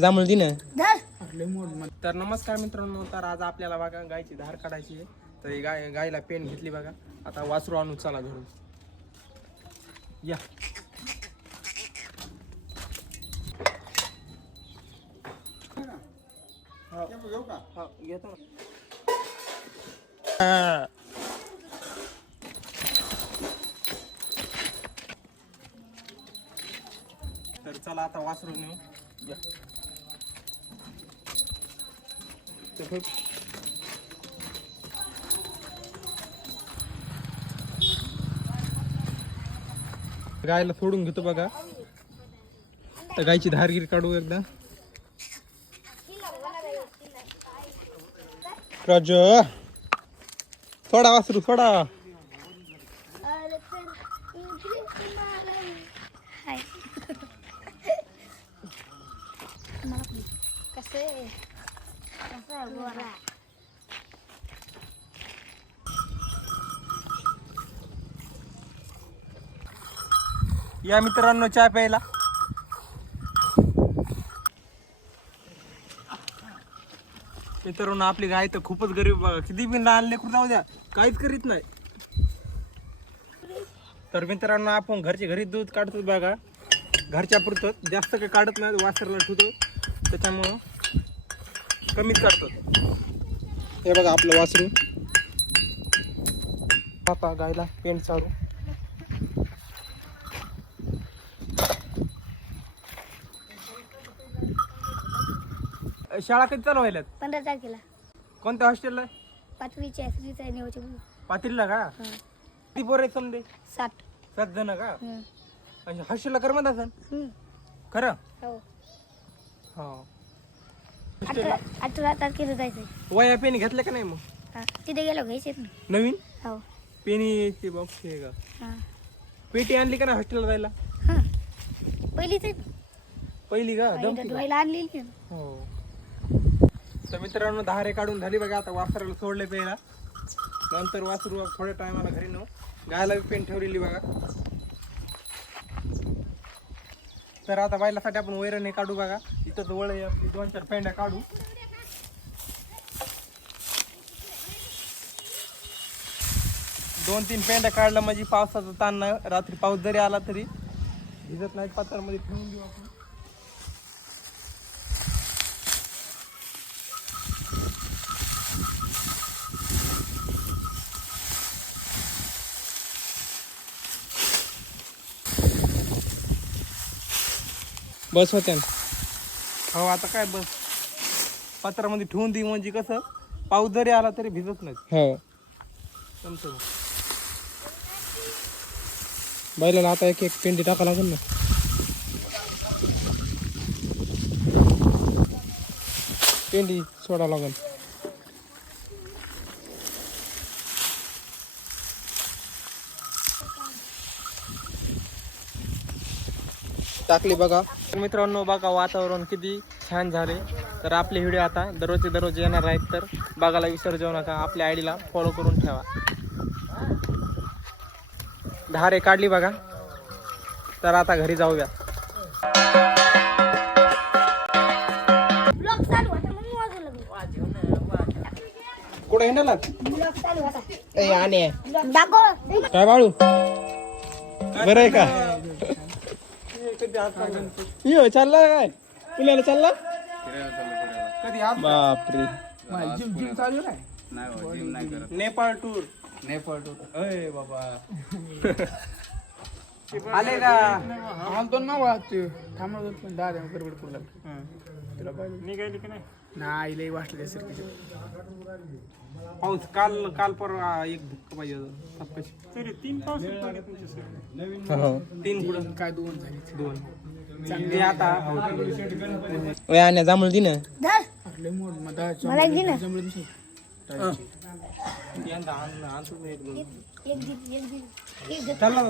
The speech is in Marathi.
जांभूळ दिन तर नमस्कार मित्रांनो, तर आज आपल्याला बघा गायची धार काढायची आहे. तर ही गायला पेन घेतली बघा. आता वासरू आणू चला घरून या. घेतो तर चला आता वासरू नेऊ या. गायला सोडून घेतो बघा. तर गायची धारगीर काढू एकदा. राज सोडा वासरू सोडा. या मित्रांनो चहा प्यायला. मित्रांनो आपली गाय तर खूपच गरीब बघा. किती बिन लहान लेकरू जाऊ द्या काहीच करीत नाही. तर मित्रांनो आपण घरच्या घरी दूध काढतो बघा. घरच्या पुरतं जास्त काही काढत नाही. वासरला ठेवतो त्याच्यामुळं कमीच काढतो. हे बघा आपलं वासरू. आता गायला पेंट चालू. शाळा कधी चालू व्हायला? 15 तारखेला. कोणत्या हॉस्टेलला? 5वीच्या श्रीचा नेवाच्या मुली. 5वीला का? किती पोरं आहेत समजे? 7 जण का? आणि हॉस्टेलला करमत असेल खरं? हो. हो. 18 तारखेला जायचंय. वया पेन घेतलं का नाही मग? तिथे गेलो घ्यायचेत ना. नवीन हो. पेनी ते बॉक्स आहे का? पेटी आणली का ना हॉस्टेलला जायला? पहिलीच आहे. पहिली का? धुवायला आणलेली. हो. तर मित्रांनो धारे काढून झाली बघा. आता वासराला सोडले प्यायला. नंतर वासरू थोड्या टायमाला घरी नेऊ. गायला पेन ठेवलेली बघा. तर आता बैलासाठी आपण वैरण काढू बघा. इथं जवळ आहे आपली 2-4 पेंड्या काढू. दोन 3 पेंड्या काढल्या म्हणजे पावसाचा ताण नाही. रात्री पाऊस जरी आला तरी भिजत नाही. पात्रामध्ये ठेवून देऊ आपण. बस होत्या. हो आता काय बस पत्रामध्ये ठेवून दे म्हणजे कसं पाऊस जरी आला तरी भिजत नाही. हो जमतं. बैलाला आता एक पेंडी टाका लागेल ना. पेंडी सोडा लागेल. टाकली बघा. मित्रांनो बघा वातावरण किती छान झाले. तर आपले व्हिडिओ आता दररोज येणार आहेत. तर बघायला विसरू जाऊ नका. आपल्या आयडीला फॉलो करून ठेवा. धारे काढली बघा. तर आता घरी जाऊया. कुठे हिंडाला काय बाळू बरं आहे का? यो चालला काय पुण्याला चालला? बापरे. जिम चालू नाही. नेपाळ टूर अय बाबा. आले का? निघाली की नाही लई वाटलं पाऊस. काल परवा एक धुक्क पाहिजे होता. 3 पाऊस 3 पुढं काय 2 झाले. आता जांभूळ दिन चालला